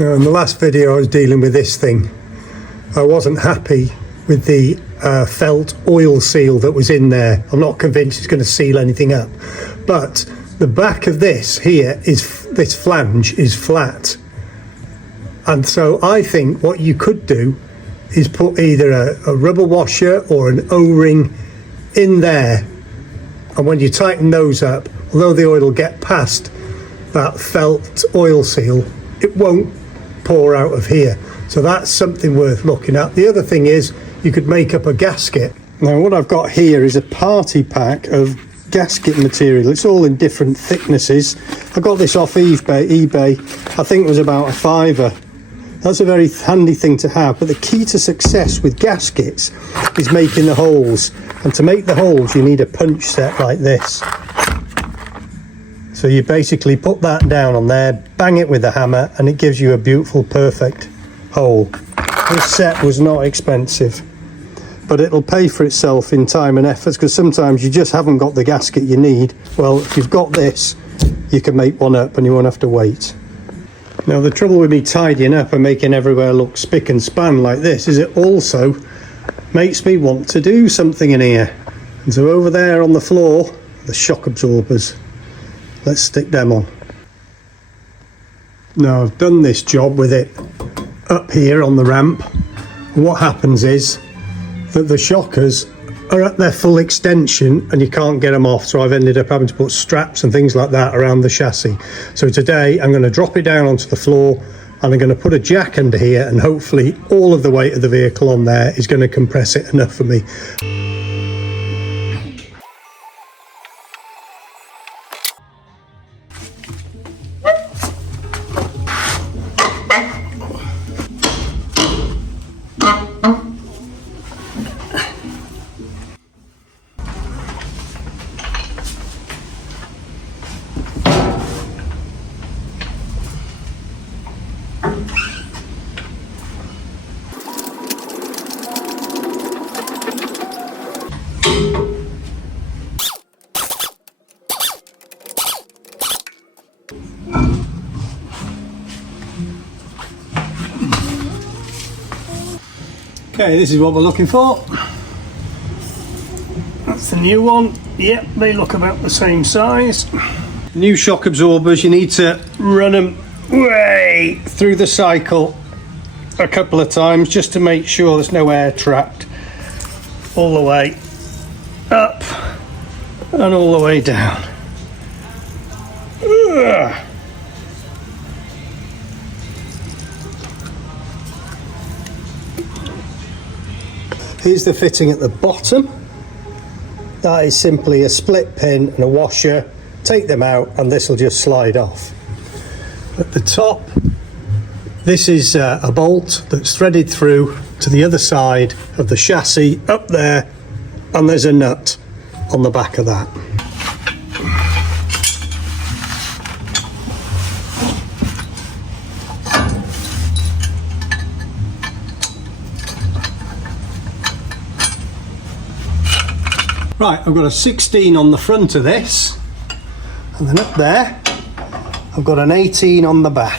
Now, in the last video I was dealing with this thing. I wasn't happy with the felt oil seal that was in there. I'm not convinced it's going to seal anything up, but the back of this here is, this flange is flat, and so I think what you could do is put either a rubber washer or an O-ring in there, and when you tighten those up, although the oil will get past that felt oil seal, it won't pour out of here. So that's something worth looking at. The other thing is you could make up a gasket. Now what I've got here is a party pack of gasket material. It's all in different thicknesses. I got this off eBay. I think it was about a £5. That's a very handy thing to have, but the key to success with gaskets is making the holes, and to make the holes you need a punch set like this. So you basically put that down on there, bang it with a hammer, and it gives you a beautiful, perfect hole. This set was not expensive, but it'll pay for itself in time and efforts, because sometimes you just haven't got the gasket you need. Well, if you've got this, you can make one up and you won't have to wait. Now the trouble with me tidying up and making everywhere look spick and span like this is it also makes me want to do something in here. And so over there on the floor, the shock absorbers. Let's stick them on. Now I've done this job with it up here on the ramp. And what happens is that the shockers are at their full extension and you can't get them off, so I've ended up having to put straps and things like that around the chassis. So today I'm going to drop it down onto the floor and I'm going to put a jack under here, and hopefully all of the weight of the vehicle on there is going to compress it enough for me. Okay, this is what we're looking for. That's the new one. Yep, they look about the same size. New shock absorbers, you need to run them way through the cycle a couple of times just to make sure there's no air trapped, all the way up and all the way down. Ugh. Here's the fitting at the bottom. That is simply a split pin and a washer. Take them out and this will just slide off. At the top, this is a bolt that's threaded through to the other side of the chassis up there, and there's a nut on the back of that. Right, I've got a 16 on the front of this, and then up there I've got an 18 on the back.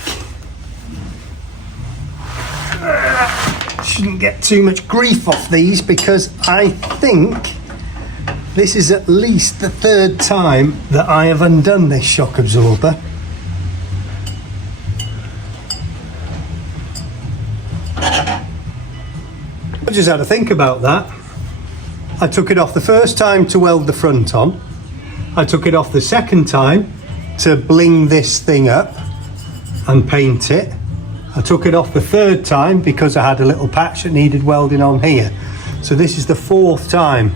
Shouldn't get too much grief off these because I think this is at least the third time that I have undone this shock absorber. I just had to think about that. I took it off the first time to weld the front on. I took it off the second time to bling this thing up and paint it. I took it off the third time because I had a little patch that needed welding on here. So this is the fourth time.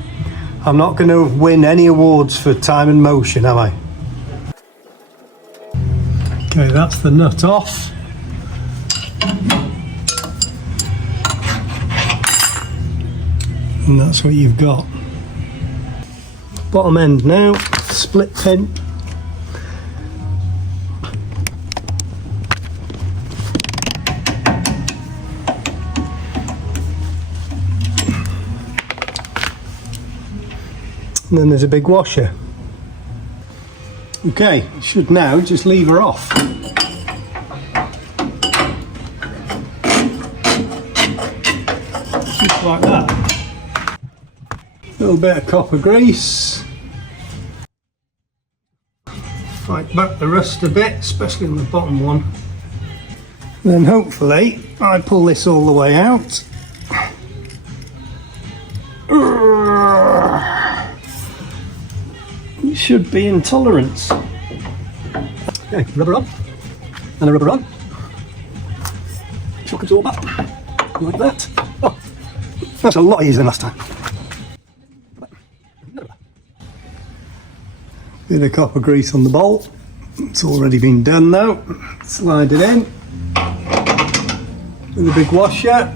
I'm not going to win any awards for time and motion, am I? Okay, that's the nut off. And that's what you've got. Bottom end now, split pin. And then there's a big washer. Okay, should now just lever off. like that. A little bit of copper grease. Fight back the rust a bit, especially on the bottom one. Then hopefully I pull this all the way out. It should be in tolerance. Okay, rubber on, and a rubber on. Shock absorber, like that. Oh, that's a lot easier than last time. Bit of copper grease on the bolt. It's already been done now. Slide it in with a big washer.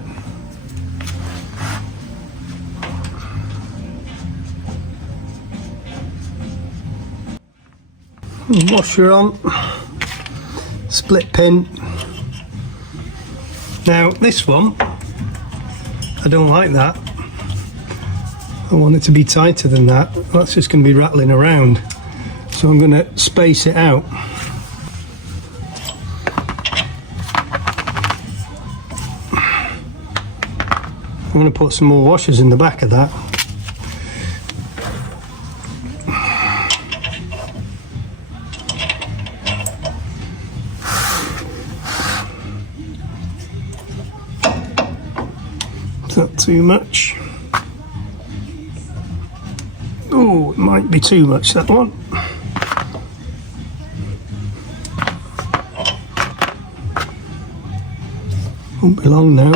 Washer on. Split pin. Now this one, I don't like that. I want it to be tighter than that. That's just going to be rattling around. So I'm going to space it out. I'm going to put some more washers in the back of that. Is that too much? Oh, it might be too much, that one. Won't be long now.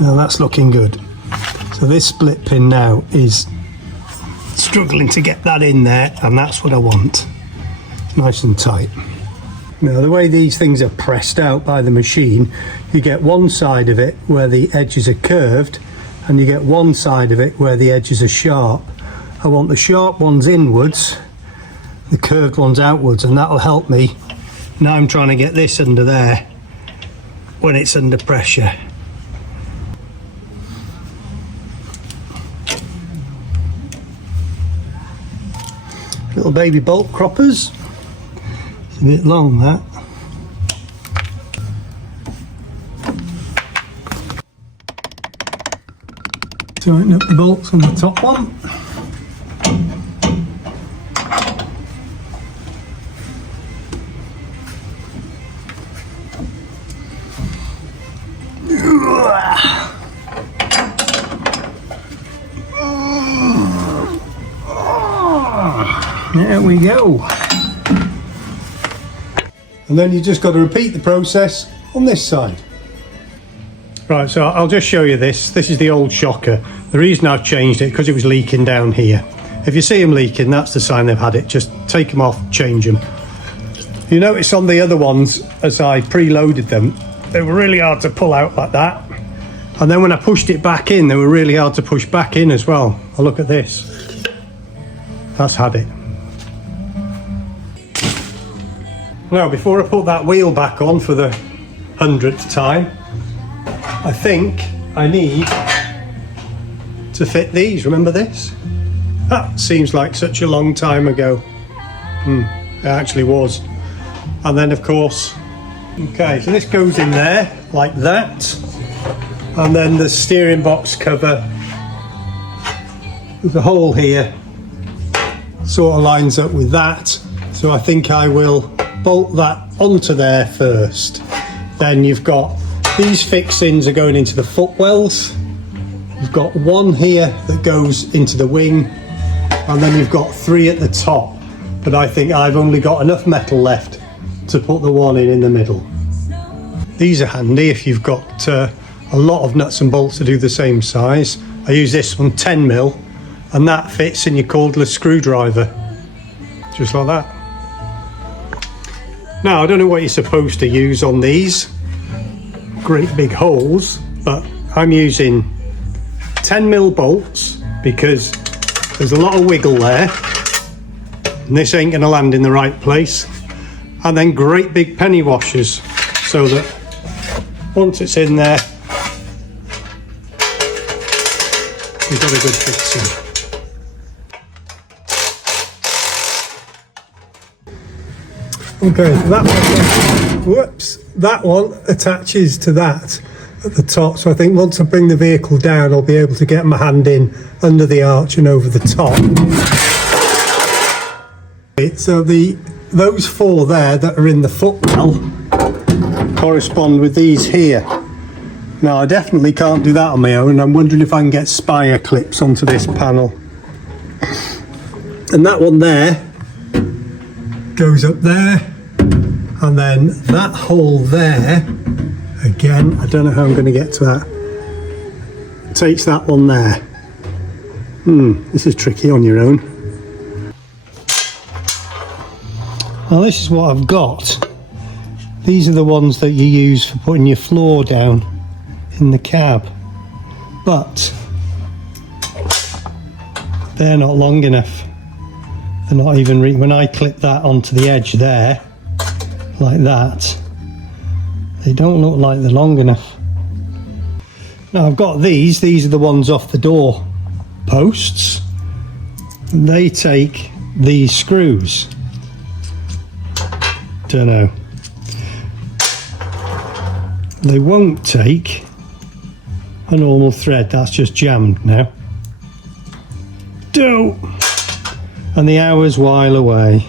Now that's looking good. So this split pin now is struggling to get that in there, and that's what I want. Nice and tight. Now the way these things are pressed out by the machine, you get one side of it where the edges are curved, and you get one side of it where the edges are sharp. I want the sharp ones inwards, the curved ones outwards, and that'll help me. Now I'm trying to get this under there when it's under pressure. Little baby bolt croppers. It's a bit long, that. Tighten up the bolts on the top one. There we go. And then you just got to repeat the process on this side. Right, so I'll just show you this. This is the old shocker. The reason I've changed it because it was leaking down here. If you see them leaking, that's the sign they've had it. Just take them off, change them. You notice on the other ones, as I preloaded them, they were really hard to pull out like that. And then when I pushed it back in, they were really hard to push back in as well. Oh, look at this. That's had it. Now, before I put that wheel back on for the 100th time, I think I need to fit these. Remember this? That seems like such a long time ago. It actually was. And then, of course, okay, so this goes in there like that. And then the steering box cover, the hole here, sort of lines up with that. So I think I will bolt that onto there first. Then you've got these fixings are going into the footwells. You've got one here that goes into the wing, and then you've got three at the top. But I think I've only got enough metal left to put the one in the middle. These are handy if you've got a lot of nuts and bolts to do the same size. I use this one 10mm, and that fits in your cordless screwdriver, just like that. Now, I don't know what you're supposed to use on these great big holes, but I'm using 10mm bolts because there's a lot of wiggle there, and this ain't going to land in the right place. And then great big penny washers, so that once it's in there, you've got a good fixing. Okay, that one attaches to that at the top, so I think once I bring the vehicle down I'll be able to get my hand in under the arch and over the top. So those four there that are in the footwell correspond with these here. Now I definitely can't do that on my own, and I'm wondering if I can get spire clips onto this panel. And that one there goes up there, and then that hole there, again, I don't know how I'm going to get to that, takes that one there. This is tricky on your own. Well, this is what I've got. These are the ones that you use for putting your floor down in the cab, but they're not long enough. They're not even when I clip that onto the edge there, like that, they don't look like they're long enough. Now I've got these are the ones off the door posts. They take these screws. Don't know. They won't take a normal thread, that's just jammed now. And the hours while away.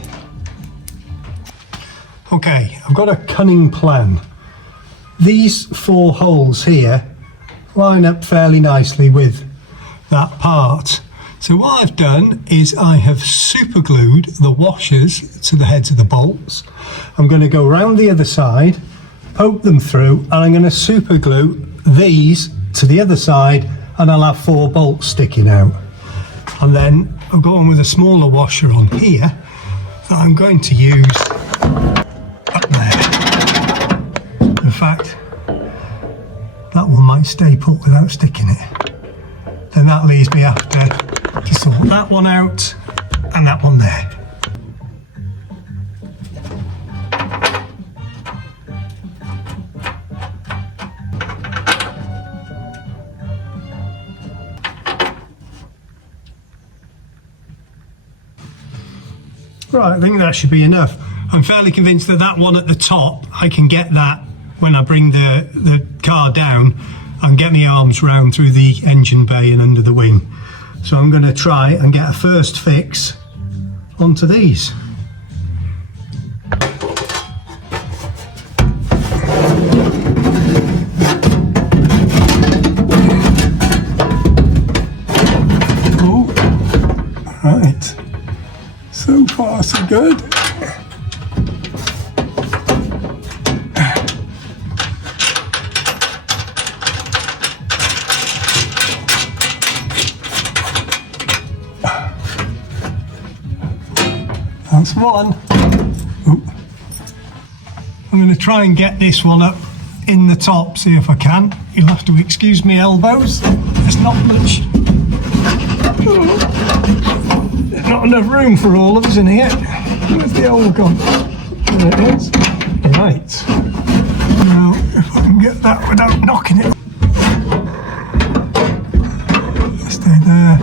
Okay, I've got a cunning plan. These four holes here line up fairly nicely with that part. So what I've done is I have super glued the washers to the heads of the bolts. I'm going to go around the other side, poke them through, and I'm going to super glue these to the other side, and I'll have four bolts sticking out. And then I've got one with a smaller washer on here that I'm going to use up there. In fact, that one might stay put without sticking it. Then that leaves me after to sort that one out and that one there. Right, I think that should be enough. I'm fairly convinced that that one at the top, I can get that when I bring the car down and get my arms round through the engine bay and under the wing. So I'm going to try and get a first fix onto these. Oh, right. So far so good. That's one. Ooh. I'm going to try and get this one up in the top, see if I can. You'll have to excuse me elbows. There's not much. There's not enough room for all of us in here. Where's the old gone? There it is. Right. Now, if I can get that without knocking it. Stay there.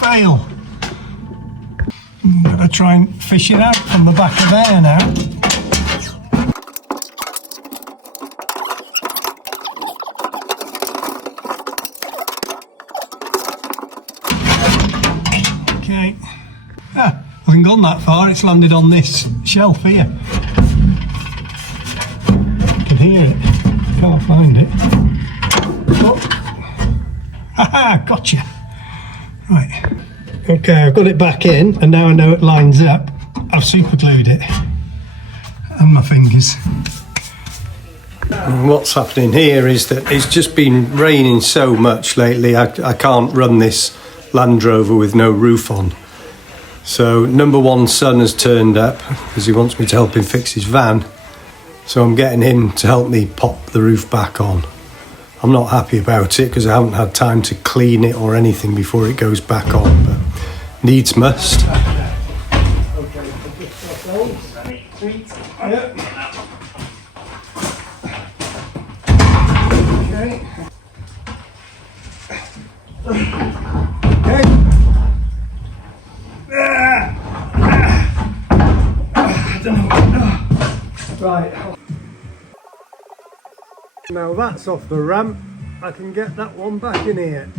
Fail. I'm going to try and fish it out from the back of there now. Okay. Hasn't gone that far, it's landed on this shelf here. I can hear it, can't find it. Oh. Haha, gotcha. Right. Okay, I've got it back in, and now I know it lines up. I've super glued it. And my fingers. What's happening here is that it's just been raining so much lately, I can't run this Land Rover with no roof on. So number one son has turned up because he wants me to help him fix his van. So I'm getting him to help me pop the roof back on. I'm not happy about it because I haven't had time to clean it or anything before it goes back on, but needs must. Okay. I don't know. Right. Now that's off the ramp. I can get that one back in here.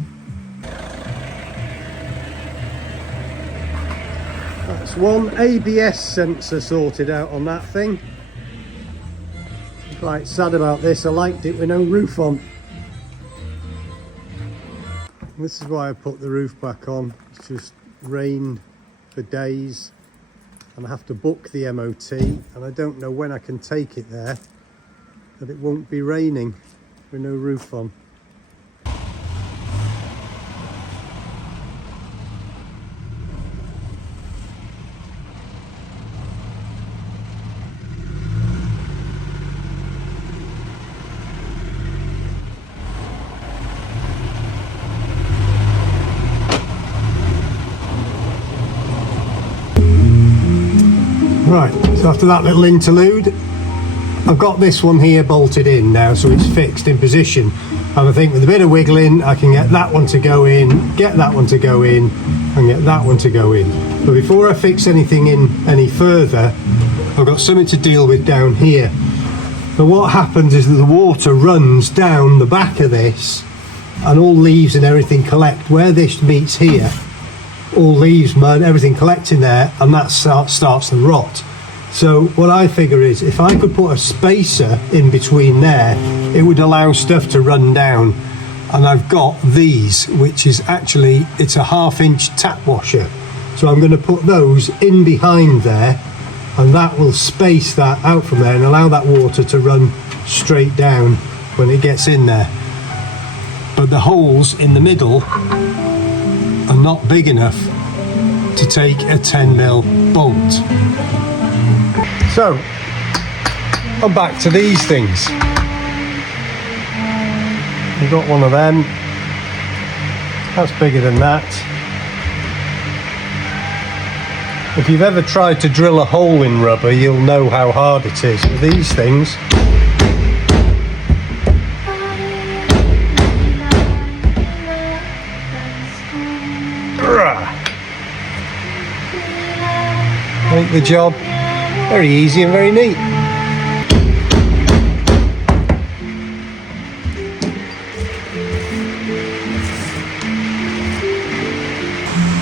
That's one ABS sensor sorted out on that thing. Quite sad about this, I liked it with no roof on. This is why I put the roof back on. It's just rained for days and I have to book the MOT and I don't know when I can take it there, but it won't be raining with no roof on. Right, so after that little interlude, I've got this one here bolted in now, so it's fixed in position. And I think with a bit of wiggling, I can get that one to go in, get that one to go in, and get that one to go in. But before I fix anything in any further, I've got something to deal with down here. And what happens is that the water runs down the back of this, and all leaves and everything collect. Where this meets here, all leaves, mud, everything collects in there, and that starts to rot. So what I figure is if I could put a spacer in between there, it would allow stuff to run down. And I've got these, which is actually, it's a 1/2 inch tap washer. So I'm going to put those in behind there, and that will space that out from there and allow that water to run straight down when it gets in there. But the holes in the middle are not big enough to take a 10mm bolt. So I'm back to these things. We've got one of them. That's bigger than that. If you've ever tried to drill a hole in rubber, you'll know how hard it is. With these things, make the job very easy and very neat.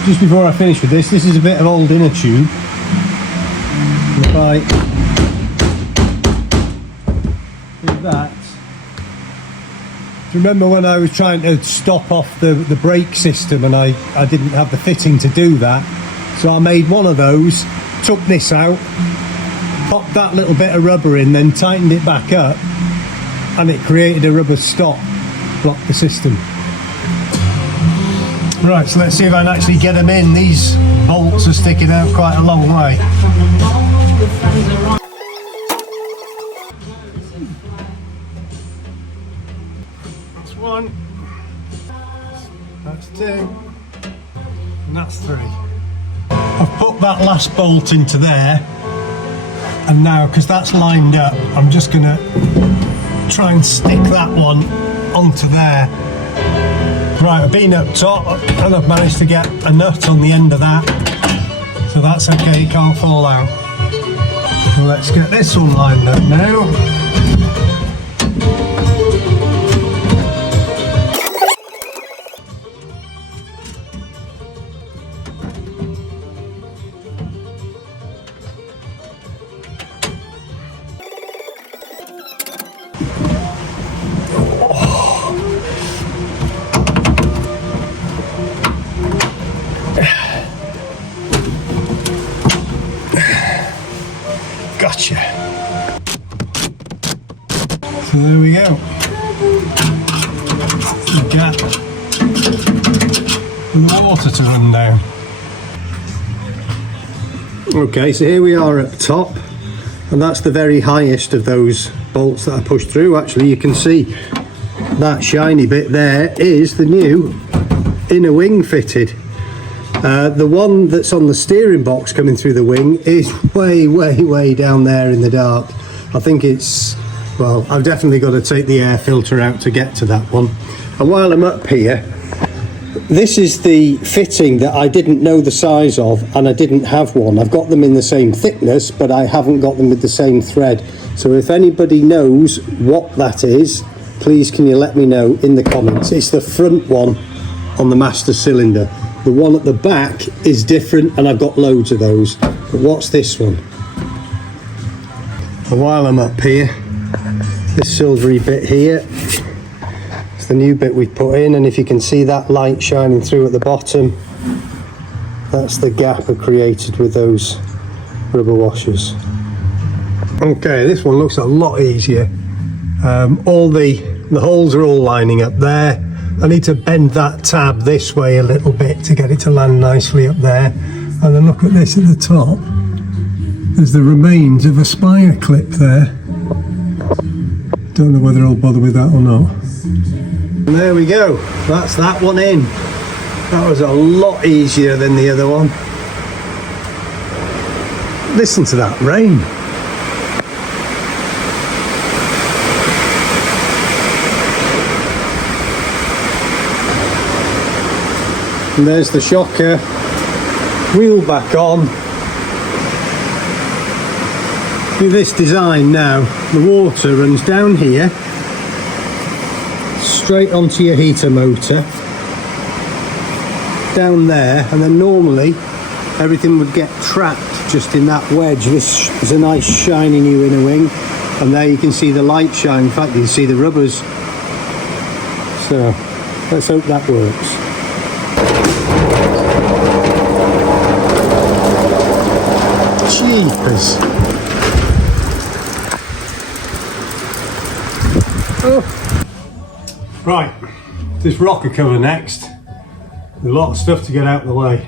Just before I finish with this is a bit of old inner tube. If I do that, do you remember when I was trying to stop off the brake system and I didn't have the fitting to do that? So I made one of those, took this out, popped that little bit of rubber in, then tightened it back up, and it created a rubber stop, blocked the system. Right, so let's see if I can actually get them in. These bolts are sticking out quite a long way. That's one, that's two, and that's three. I've put that last bolt into there, and now, because that's lined up, I'm just going to try and stick that one onto there. Right, I've been up top and I've managed to get a nut on the end of that, so that's okay, it can't fall out. So let's get this one lined up now. Gotcha. So there we go. The gap for the water to run down. Okay, so here we are at the top, and that's the very highest of those bolts that I pushed through. Actually, you can see that shiny bit there is the new inner wing fitted. The one that's on the steering box coming through the wing is way down there in the dark. I think it's, well, I've definitely got to take the air filter out to get to that one. And while I'm up here, This is the fitting that I didn't know the size of, and I didn't have one. I've got them in the same thickness, but I haven't got them with the same thread. So if anybody knows what that is, please can you let me know in the comments. It's the front one on the master cylinder. The one at the back is different, and I've got loads of those. But what's this one? And while I'm up here, this silvery bit here, it's the new bit we put in, and if you can see that light shining through at the bottom, that's the gap I created with those rubber washers. Okay, this one looks a lot easier. All the holes are all lining up there. I need to bend that tab this way a little bit to get it to land nicely up there. And then look at this at the top. There's the remains of a spire clip there. Don't know whether I'll bother with that or not. And there we go. That's that one in. That was a lot easier than the other one. Listen to that rain. And there's the shocker, wheel back on. With this design now, the water runs down here, straight onto your heater motor, down there, and then normally everything would get trapped just in that wedge. This is a nice shiny new inner wing, and there you can see the light shine. In fact, you can see the rubbers. So let's hope that works. Jeepers. Oh. Right, this rocker cover next. There's a lot of stuff to get out of the way.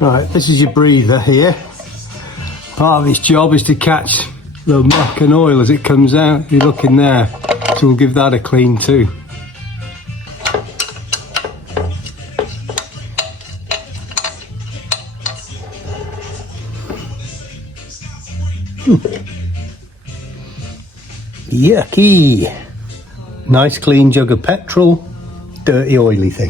Right, this is your breather here. Part of its job is to catch the muck and oil as it comes out. You look in there, so we'll give that a clean too. Yucky! Nice clean jug of petrol, dirty oily thing.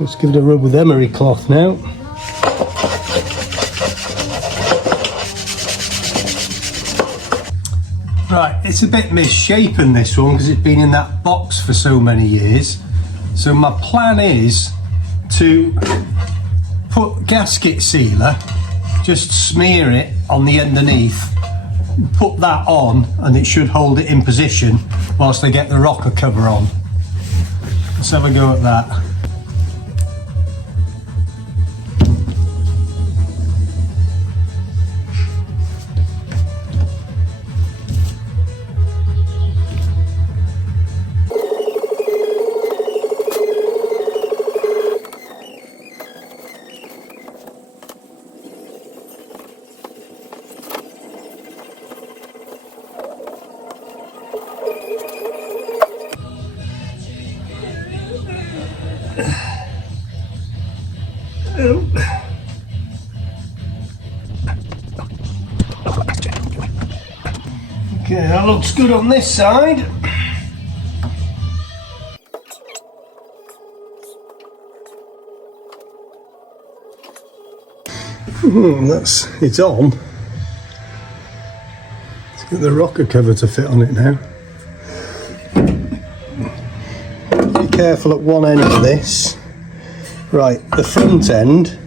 Let's give it a rub with emery cloth now. Right, it's a bit misshapen this one because it's been in that box for so many years. So my plan is to put gasket sealer, just smear it on the underneath, put that on, and it should hold it in position whilst I get the rocker cover on. Let's have a go at that. Okay, that looks good on this side. It's on. Let's get the rocker cover to fit on it now. Be careful at one end of this. Right, the front end,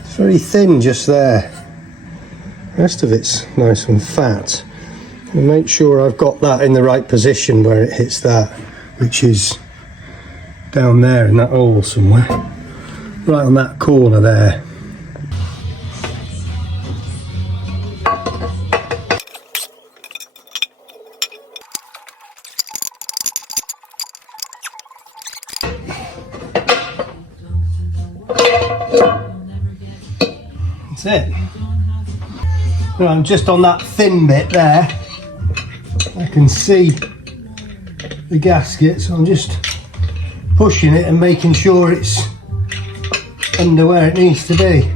it's very thin just there. The rest of it's nice and fat. And make sure I've got that in the right position where it hits that, which is down there in that hole somewhere. Right on that corner there. That's it. Well, I'm just on that thin bit there. I can see the gasket, so I'm just pushing it and making sure it's under where it needs to be.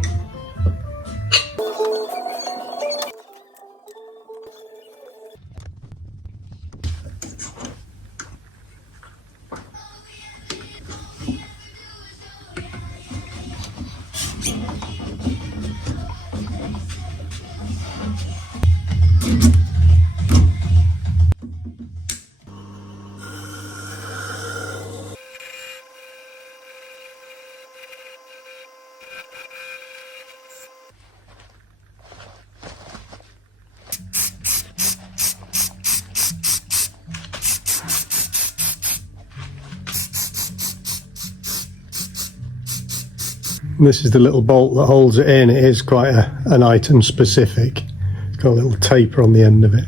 This is the little bolt that holds it in. It is quite an item specific. It's got a little taper on the end of it.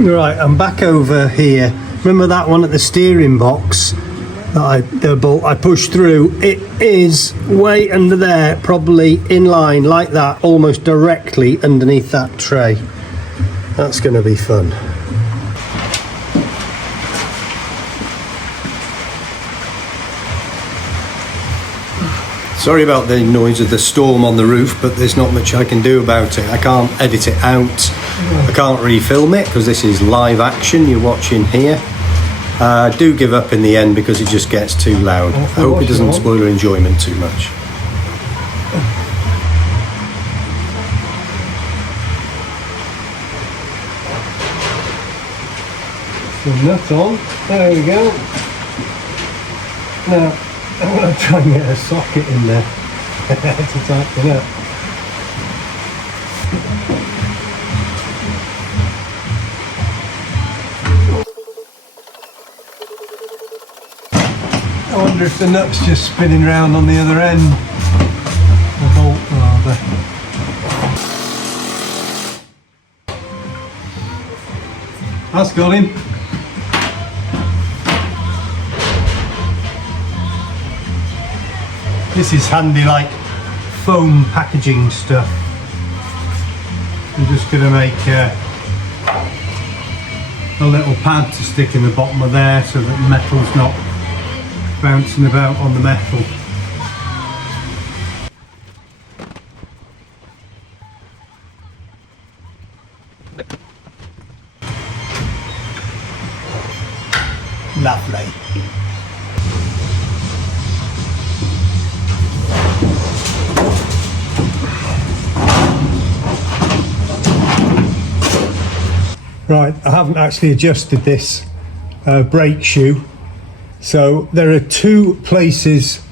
Right, I'm back over here. Remember that one at the steering box that the bolt I pushed through? It is way under there, probably in line like that, almost directly underneath that tray. That's going to be fun. Sorry about the noise of the storm on the roof, but there's not much I can do about it. I can't edit it out. I can't refilm it because this is live action you're watching here. Do give up in the end because it just gets too loud. I hope it doesn't spoil your enjoyment too much. The nut on. There we go. Now I'm going to try and get a socket in there to tighten up. I wonder if the nut's just spinning round on the other end. The bolt rather. That's got him. This is handy, like foam packaging stuff. I'm just going to make a little pad to stick in the bottom of there so that the metal's not bouncing about on the metal. Lovely. Right, I haven't actually adjusted this brake shoe. So there are two places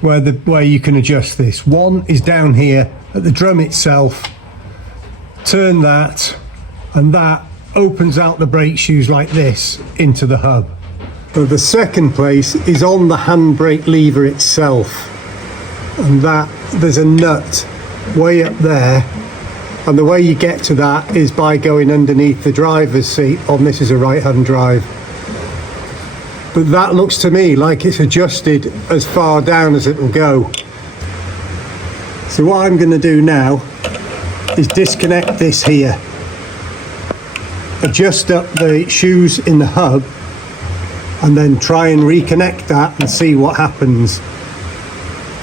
where you can adjust this. One is down here at the drum itself. Turn that, and that opens out the brake shoes like this into the hub. So the second place is on the handbrake lever itself, and that there's a nut way up there, and the way you get to that is by going underneath the driver's seat on this is a right-hand drive. But that looks to me like it's adjusted as far down as it will go. So what I'm going to do now is disconnect this here, adjust up the shoes in the hub, and then try and reconnect that and see what happens.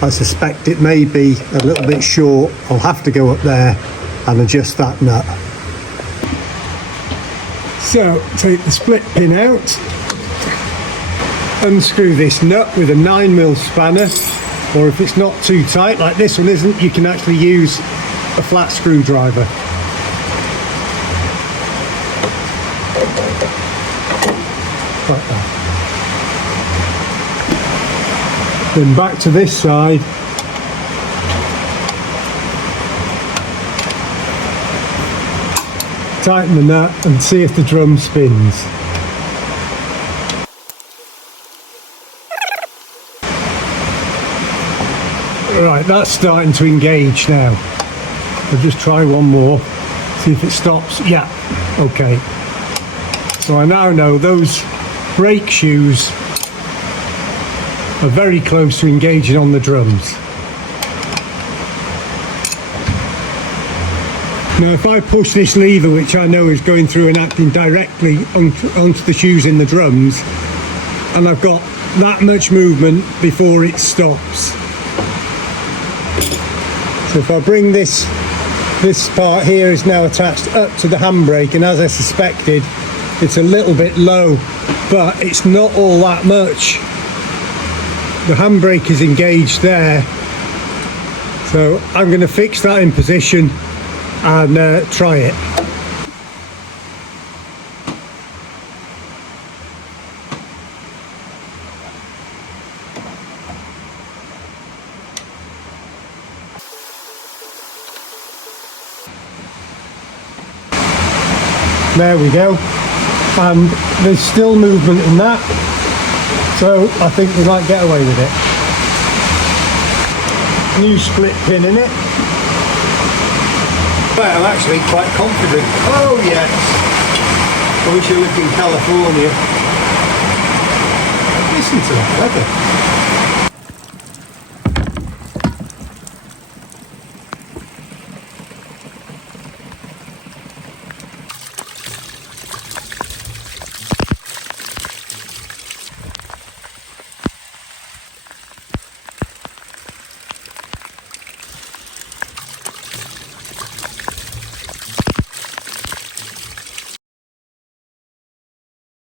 I suspect it may be a little bit short. I'll have to go up there and adjust that nut. So take the split pin out, unscrew this nut with a 9mm spanner, or if it's not too tight like this one isn't, you can actually use a flat screwdriver. Like that. Then back to this side. Tighten the nut and see if the drum spins. Right, that's starting to engage now. I'll just try one more, see if it stops. Yeah, okay. So I now know those brake shoes are very close to engaging on the drums. Now if I push this lever, which I know is going through and acting directly onto the shoes in the drums, and I've got that much movement before it stops. So if I bring this part here is now attached up to the handbrake, and as I suspected, it's a little bit low, but it's not all that much. The handbrake is engaged there, so I'm going to fix that in position and try it. There we go, and there's still movement in that, so I think we might get away with it. New split pin in it. But I'm actually quite confident. Oh yes, I wish I lived in California. Listen to that weather.